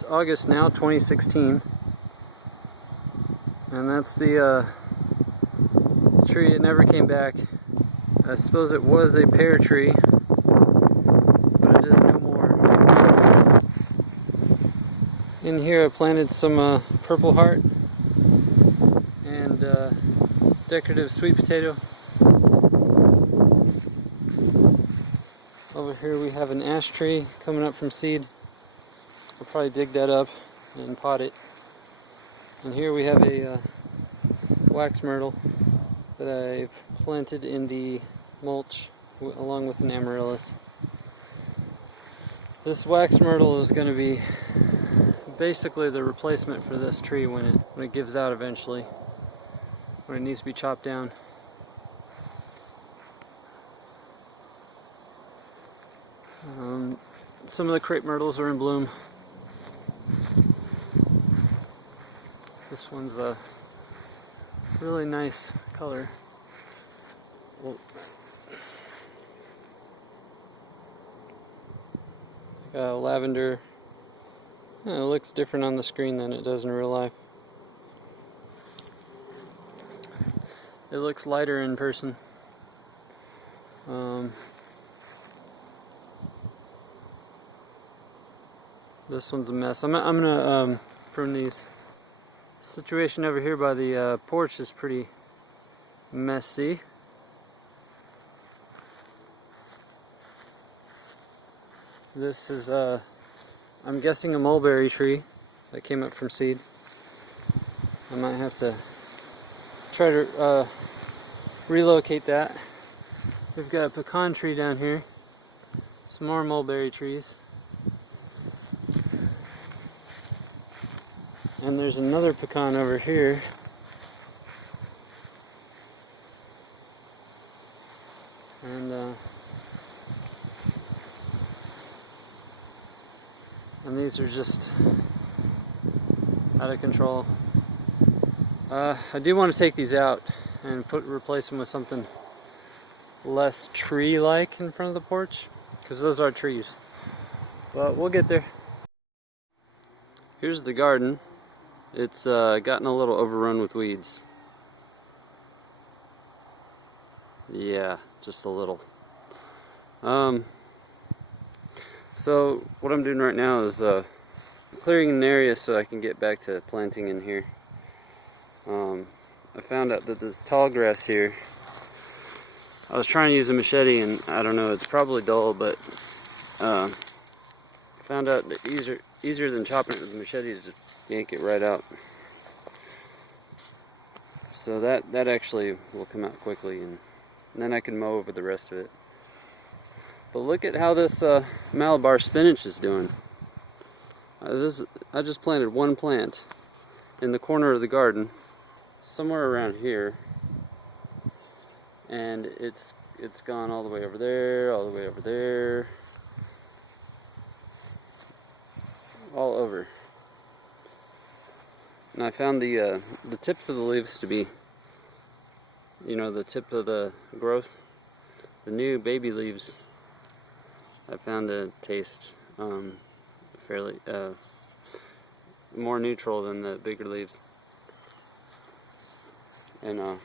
It's August now, 2016, and that's the tree. It never came back. I suppose it was a pear tree, but it is no more. In here I planted some purple heart and decorative sweet potato. Over here we have an ash tree coming up from seed. I'll probably dig that up and pot it. And here we have a wax myrtle that I've planted in the mulch along with an amaryllis. This wax myrtle is going to be basically the replacement for this tree when it gives out eventually, when it needs to be chopped down. Some of the crepe myrtles are in bloom. This one's a really nice color. Lavender. It looks different on the screen than it does in real life. It looks lighter in person. This one's a mess. I'm gonna prune these. Situation over here by the porch is pretty messy. This is I'm guessing a mulberry tree that came up from seed. I might have to try to relocate that. We've got a pecan tree down here. Some more mulberry trees. And there's another pecan over here. And these are just out of control. I do want to take these out and replace them with something less tree-like in front of the porch, because those are trees. But we'll get there. Here's the garden. It's gotten a little overrun with weeds. Yeah, just a little. So what I'm doing right now is clearing an area so I can get back to planting in here. I found out that this tall grass here, I was trying to use a machete and I don't know, it's probably dull, but found out that easier than chopping it with a machete is just yank it right out. So that actually will come out quickly, and then I can mow over the rest of it. But look at how this Malabar spinach is doing. I just planted one plant in the corner of the garden, somewhere around here, and it's gone all the way over there, all the way over there, all over. And I found the tips of the leaves to be, the tip of the growth. The new baby leaves, I found to taste fairly more neutral than the bigger leaves, and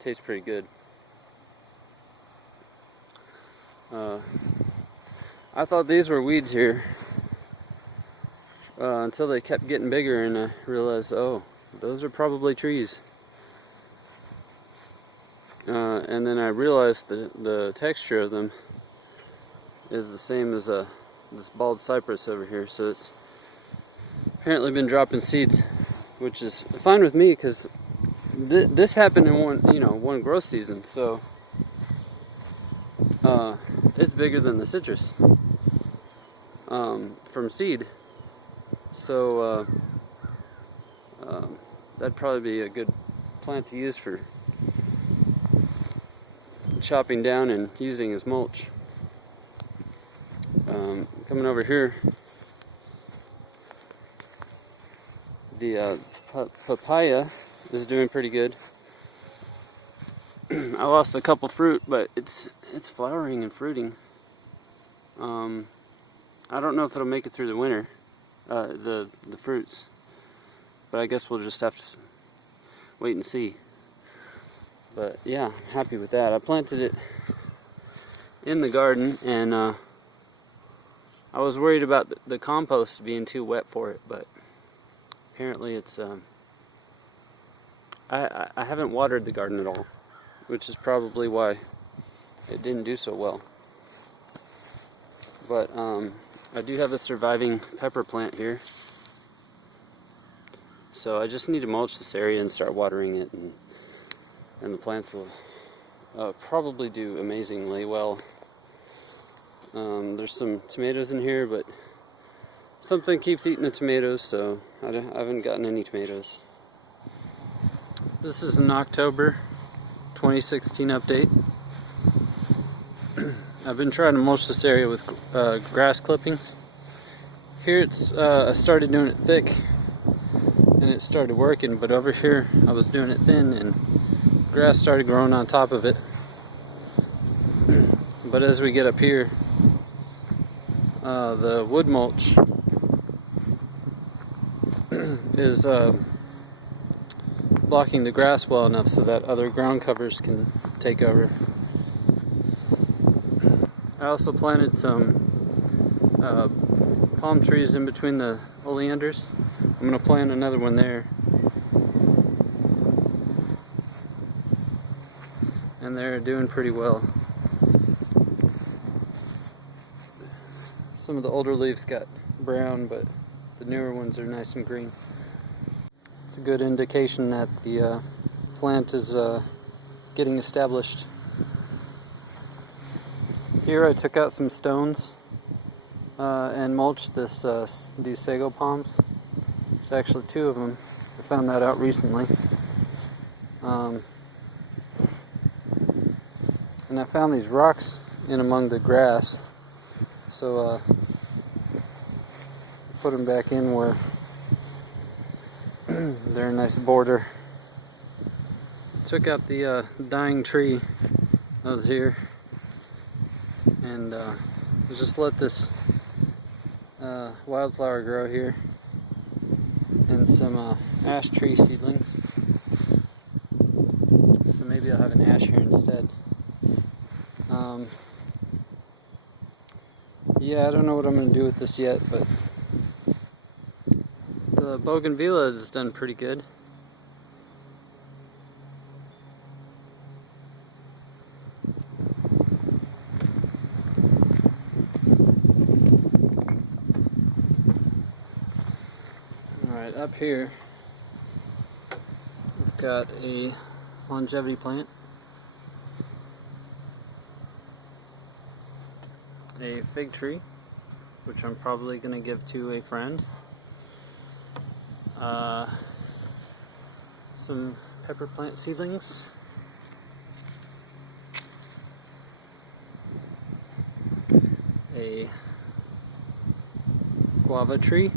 tastes pretty good. I thought these were weeds here until they kept getting bigger, and I realized, oh, those are probably trees. And then I realized that the texture of them is the same as this bald cypress over here, so it's apparently been dropping seeds, which is fine with me because this happened in one growth season, so it's bigger than the citrus from seed. So that'd probably be a good plant to use for chopping down and using as mulch. Coming over here, the papaya is doing pretty good. I lost a couple fruit, but it's flowering and fruiting. I don't know if it'll make it through the winter, the fruits, but I guess we'll just have to wait and see. But yeah, I'm happy with that. I planted it in the garden, and I was worried about the compost being too wet for it, but apparently it's I haven't watered the garden at all, which is probably why it didn't do so well. But I do have a surviving pepper plant here, so I just need to mulch this area and start watering it, and the plants will probably do amazingly well. There's some tomatoes in here, but something keeps eating the tomatoes, so I haven't gotten any tomatoes. This is an October 2016 update. I've been trying to mulch this area with grass clippings. Here I started doing it thick and it started working, but over here I was doing it thin and grass started growing on top of it. But as we get up here, the wood mulch is blocking the grass well enough so that other ground covers can take over. I also planted some palm trees in between the oleanders. I'm going to plant another one there. And they're doing pretty well. Some of the older leaves got brown, but the newer ones are nice and green. It's a good indication that the plant is getting established. Here I took out some stones and mulched these sago palms. There's actually 2 of them. I found that out recently. And I found these rocks in among the grass, so put them back in where they're a nice border. Took out the dying tree that was here, and just let this wildflower grow here, and some ash tree seedlings. So maybe I'll have an ash here instead. Yeah, I don't know what I'm going to do with this yet, but the bougainvillea has done pretty good. Alright, up here we've got a longevity plant, a fig tree, which I'm probably going to give to a friend, some pepper plant seedlings, a guava tree,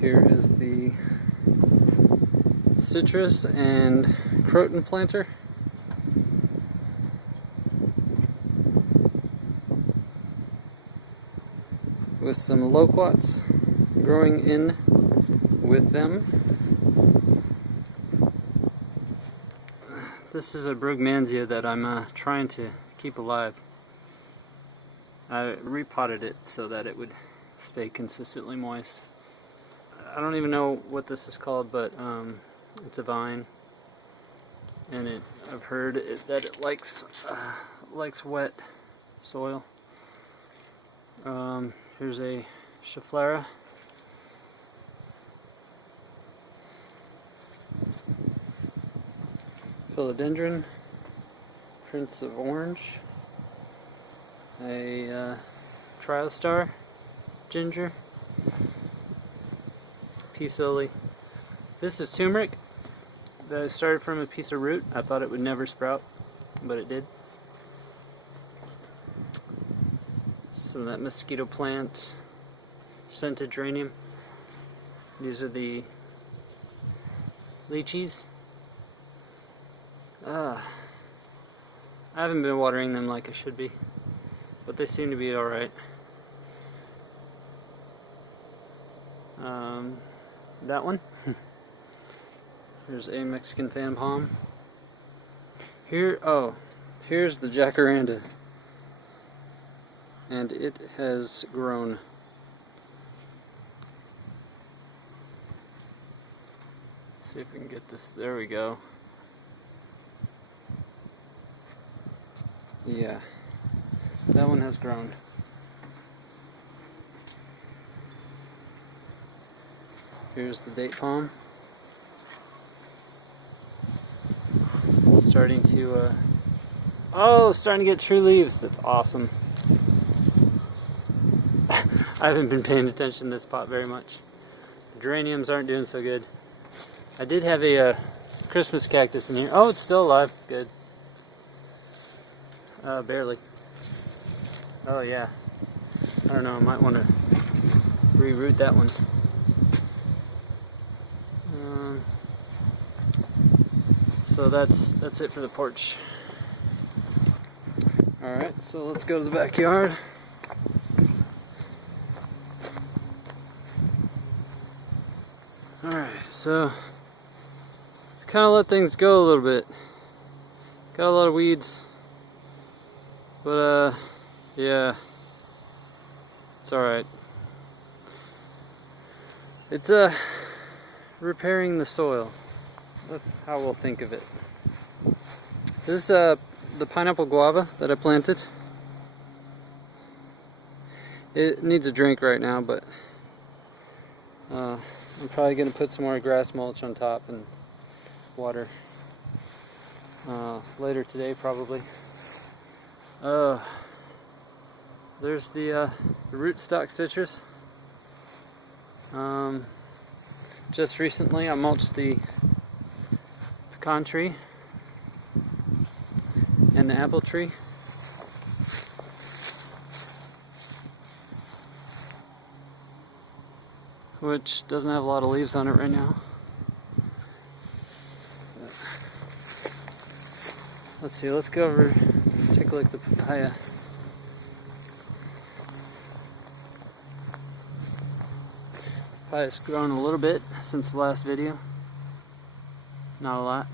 here is the citrus and croton planter, with some loquats growing in with them. This is a brugmansia that I'm trying to keep alive. I repotted it so that it would stay consistently moist. I don't even know what this is called, but it's a vine, and I've heard that it likes wet soil. Here's a Schefflera. Philodendron, Prince of Orange, a Triostar ginger, Pisoli. This is turmeric that started from a piece of root. I thought it would never sprout, but it did. Some of that mosquito plant, scented geranium. These are the lychees. I haven't been watering them like I should be, but they seem to be alright. That one. Here's a Mexican fan palm. Here's the jacaranda. And it has grown. Let's see if we can get this. There we go. Yeah, that one has grown. Here's the date palm. Starting to, starting to get true leaves. That's awesome. I haven't been paying attention to this pot very much. Geraniums aren't doing so good. I did have a Christmas cactus in here. Oh, it's still alive. Good. Barely. Oh yeah. I don't know, I might want to reroot that one. So that's it for the porch. Alright, so let's go to the backyard. Alright, so kind of let things go a little bit. Got a lot of weeds. But yeah, it's alright. It's repairing the soil. That's how we'll think of it. This is the pineapple guava that I planted. It needs a drink right now, but I'm probably going to put some more grass mulch on top and water later today probably. There's the rootstock citrus. Just recently I mulched the pecan tree and the apple tree. Which doesn't have a lot of leaves on it right now. Let's see, let's go over, take a look at the papaya. Papaya's grown a little bit since the last video. Not a lot.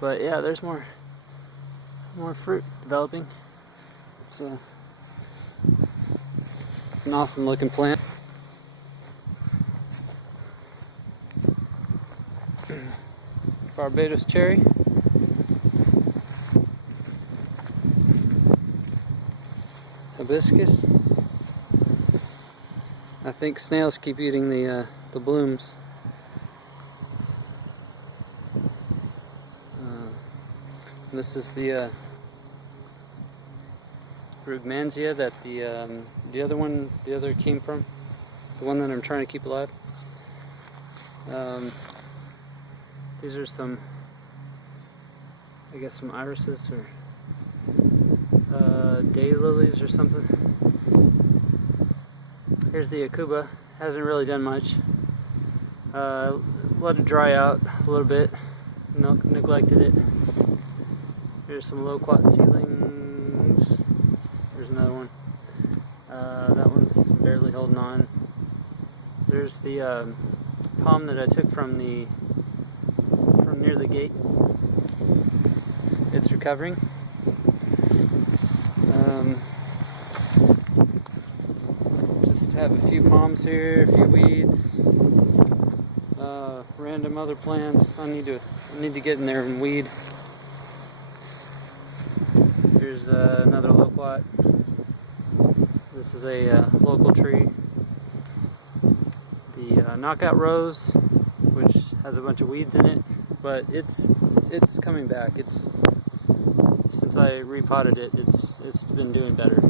But yeah, there's more fruit developing. It's an awesome looking plant. Barbados cherry. Hibiscus. I think snails keep eating the blooms. This is the Brugmansia that the other came from. The one that I'm trying to keep alive. These are some, I guess, some irises or daylilies or something. Here's the Akuba. Hasn't really done much. Let it dry out a little bit. Neglected it. Here's some loquat seedlings. There's another one. That one's barely holding on. There's the palm that I took from near the gate. It's recovering. Just have a few palms here, a few weeds, random other plants. I need to get in there and weed. Here's another loquat. This is a local tree. The knockout rose, which has a bunch of weeds in it, but it's coming back. Since I repotted it, it's been doing better.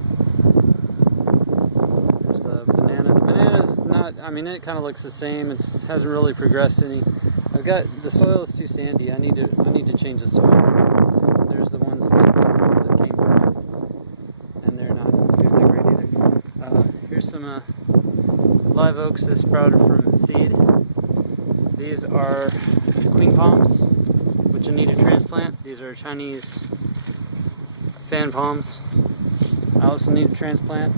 There's the banana. The banana's not. I mean, it kind of looks the same. It hasn't really progressed any. The soil is too sandy. I need to change the soil. There's the ones that came from, and they're not doing that great either. Here's some live oaks that sprouted from seed. These are queen palms, which I need to transplant. These are Chinese fan palms. I also need a transplant.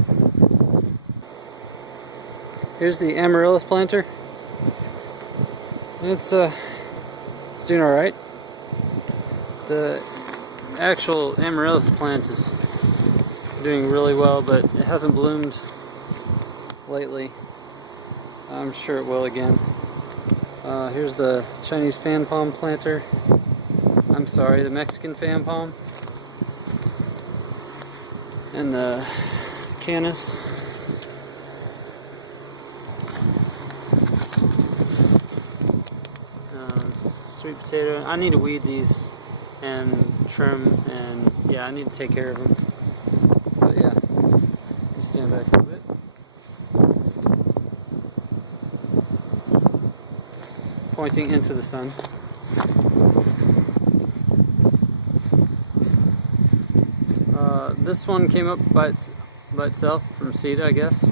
Here's the amaryllis planter. It's doing all right. The actual amaryllis plant is doing really well, but it hasn't bloomed lately. I'm sure it will again. Here's the Chinese fan palm planter. I'm sorry, the Mexican fan palm. And the canis. Sweet potato. I need to weed these and trim, and yeah, I need to take care of them. But yeah, let me stand back a little bit. Pointing into the sun. This one came up by itself from seed, I guess.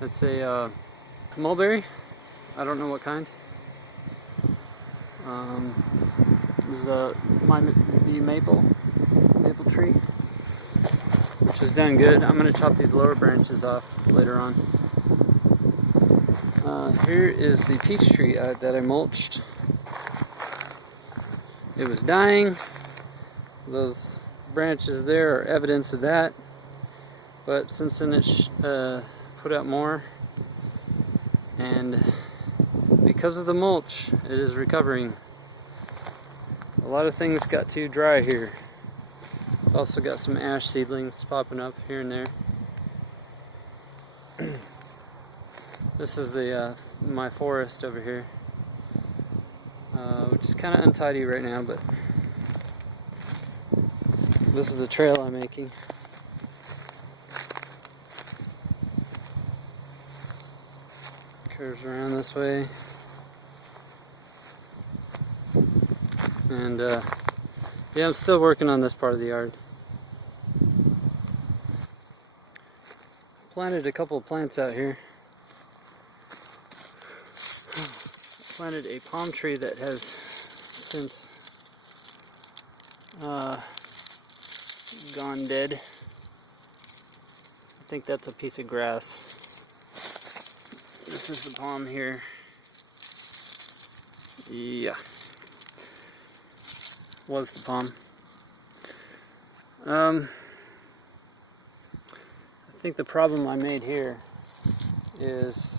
It's a mulberry. I don't know what kind. This is the maple tree, which has done good. I'm going to chop these lower branches off later on. Here is the peach tree that I mulched. It was dying. Those branches there are evidence of that, but since then it's put out more, and because of the mulch it is recovering. A lot of things got too dry here. Also got some ash seedlings popping up here and there. This is the my forest over here, which is kind of untidy right now, but this is the trail I'm making. Curves around this way. And yeah, I'm still working on this part of the yard. Planted a couple of plants out here. Planted a palm tree that has since gone dead. I think that's a piece of grass. This is the palm here. Yeah. Was the palm. I think the problem I made here is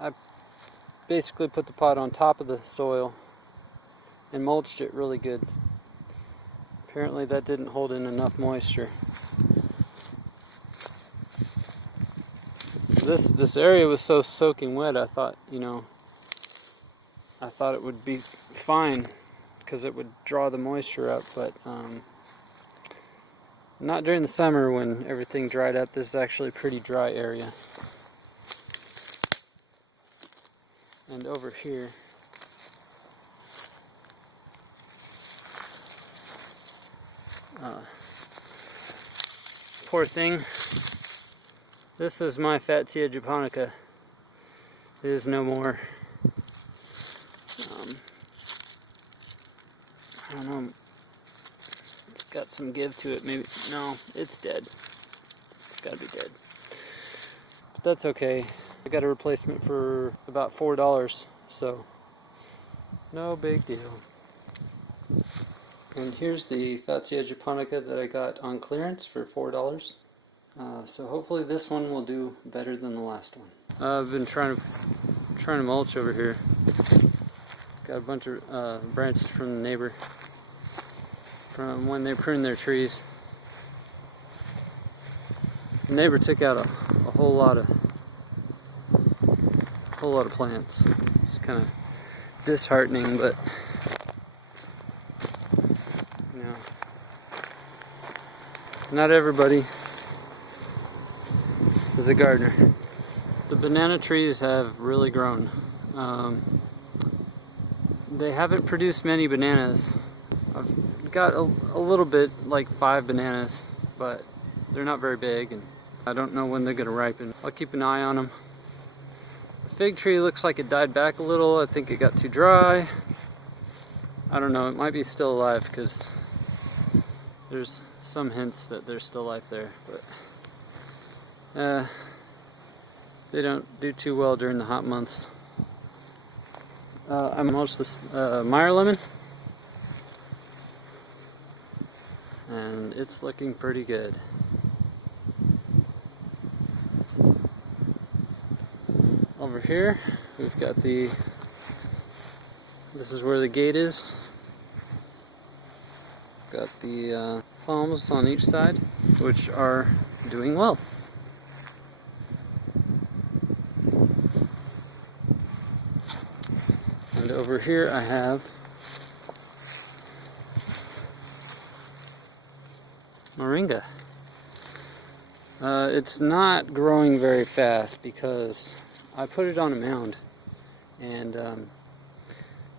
I basically put the pot on top of the soil and mulched it really good. Apparently that didn't hold in enough moisture. This area was so soaking wet, I thought, I thought it would be fine because it would draw the moisture up, but not during the summer when everything dried up. This is actually a pretty dry area. And over here, poor thing. This is my Fatsia japonica. It is no more. I don't know. It's got some give to it. Maybe no, it's dead. It's got to be dead. But that's okay. I got a replacement for about $4, so no big deal. And here's the Fatsia japonica that I got on clearance for $4. So hopefully this one will do better than the last one. I've been trying to mulch over here. Got a bunch of branches from the neighbor from when they pruned their trees. The neighbor took out a whole lot of plants. It's kind of disheartening, but not everybody is a gardener. The banana trees have really grown. They haven't produced many bananas. I've got a little bit, like 5 bananas, but they're not very big, and I don't know when they're going to ripen. I'll keep an eye on them. The fig tree looks like it died back a little. I think it got too dry. I don't know, it might be still alive because There's some hints that there's still life there, but they don't do too well during the hot months. I mulched this Meyer lemon, and it's looking pretty good. Over here, we've got this is where the gate is. Got the palms on each side, which are doing well. And over here I have moringa. It's not growing very fast because I put it on a mound, and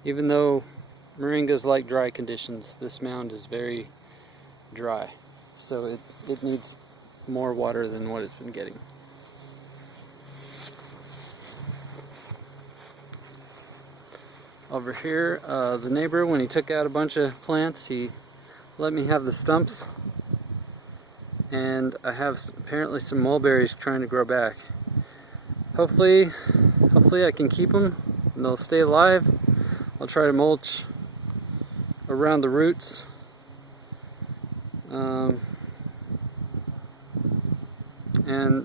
even though moringas like dry conditions, this mound is very dry, so it needs more water than what it's been getting. Over here, the neighbor, when he took out a bunch of plants, he let me have the stumps, and I have apparently some mulberries trying to grow back. Hopefully I can keep them and they'll stay alive. I'll try to mulch around the roots. And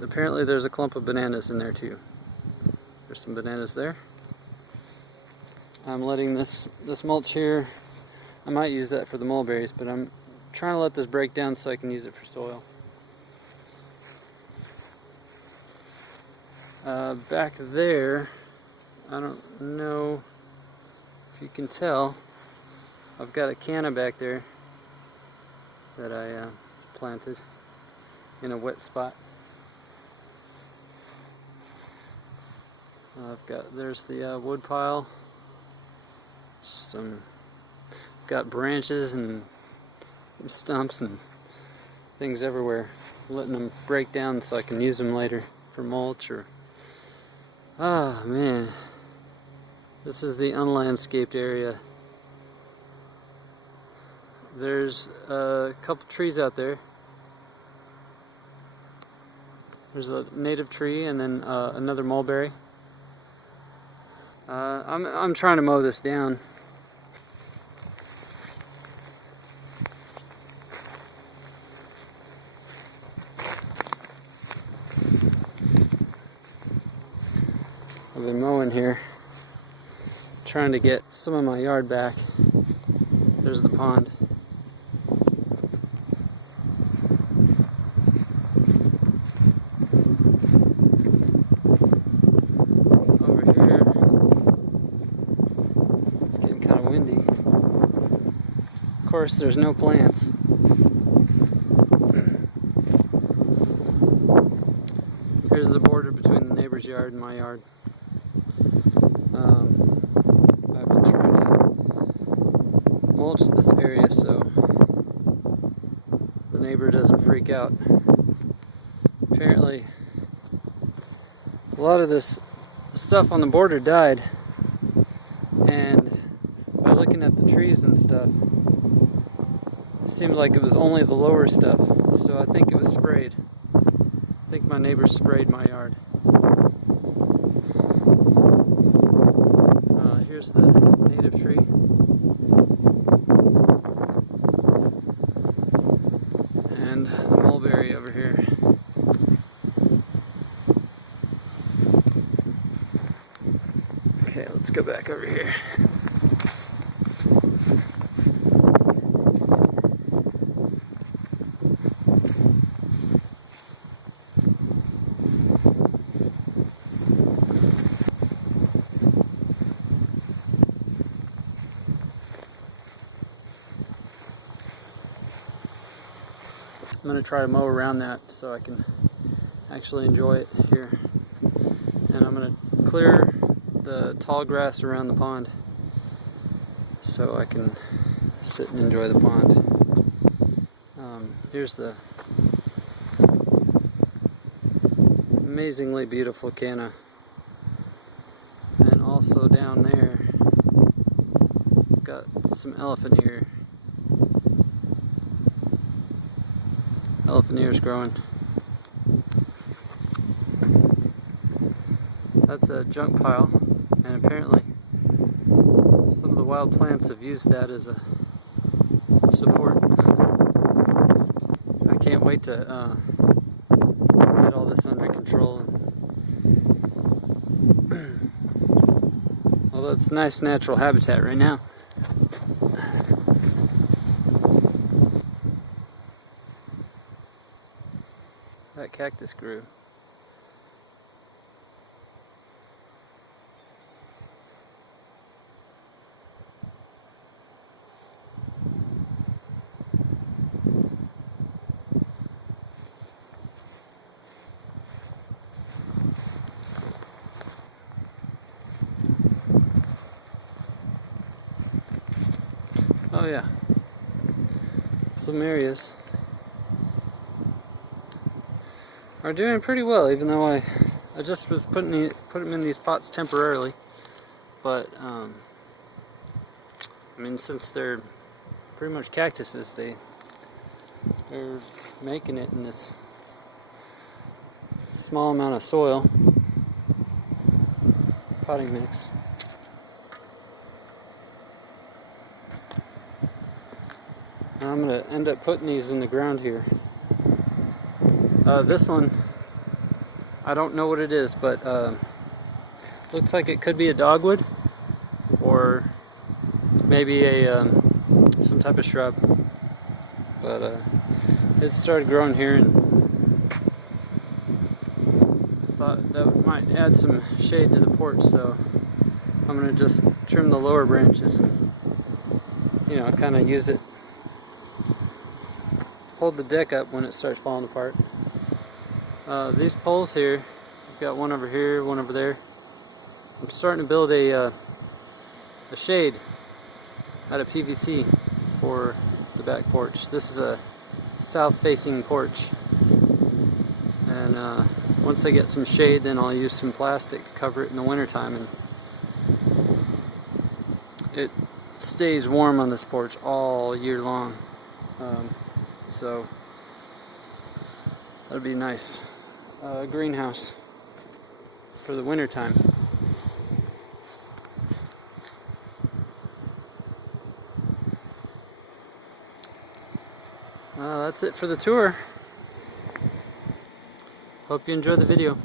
apparently there's a clump of bananas in there too. There's some bananas there. I'm letting this mulch here, I might use that for the mulberries, but I'm trying to let this break down so I can use it for soil. Back there, I don't know if you can tell, I've got a canna back there that I planted in a wet spot. There's the wood pile. Got branches and stumps and things everywhere. Letting them break down so I can use them later for mulch or... Oh man, this is the unlandscaped area. There's a couple trees out there. There's a native tree and then another mulberry. I'm trying to mow this down. I've been mowing here, trying to get some of my yard back. There's the pond. Over here, it's getting kind of windy. Of course, there's no plants. Here's the border between the neighbor's yard and my yard. I've been trying to mulch this area so the neighbor doesn't freak out. Apparently, a lot of this stuff on the border died, and by looking at the trees and stuff, it seemed like it was only the lower stuff, so I think it was sprayed. I think my neighbor sprayed my yard. Here's the native tree. And the mulberry over here. Okay, let's go back over here. I'm going to try to mow around that so I can actually enjoy it here. And I'm going to clear the tall grass around the pond so I can sit and enjoy the pond. Here's the amazingly beautiful canna. And also down there, got some elephant ear. elephant ears growing. That's a junk pile, and apparently some of the wild plants have used that as a support. I can't wait to get all this under control. Although it's nice natural habitat right now. That cactus grew. Oh yeah, some areas are doing pretty well, even though I just was put them in these pots temporarily. But I mean, since they're pretty much cactuses, they're making it in this small amount of soil potting mix. I'm going to end up putting these in the ground here. This one, I don't know what it is, but looks like it could be a dogwood or maybe a some type of shrub. But it started growing here, and I thought that might add some shade to the porch, so I'm going to just trim the lower branches and, you know, kind of use it, hold the deck up when it starts falling apart. These poles here, I've got one over here, one over there. I'm starting to build a shade out of PVC for the back porch. This is a south-facing porch, and once I get some shade, then I'll use some plastic to cover it in the wintertime, and it stays warm on this porch all year long. So that'd be nice. Greenhouse for the winter time. That's it for the tour. Hope you enjoyed the video.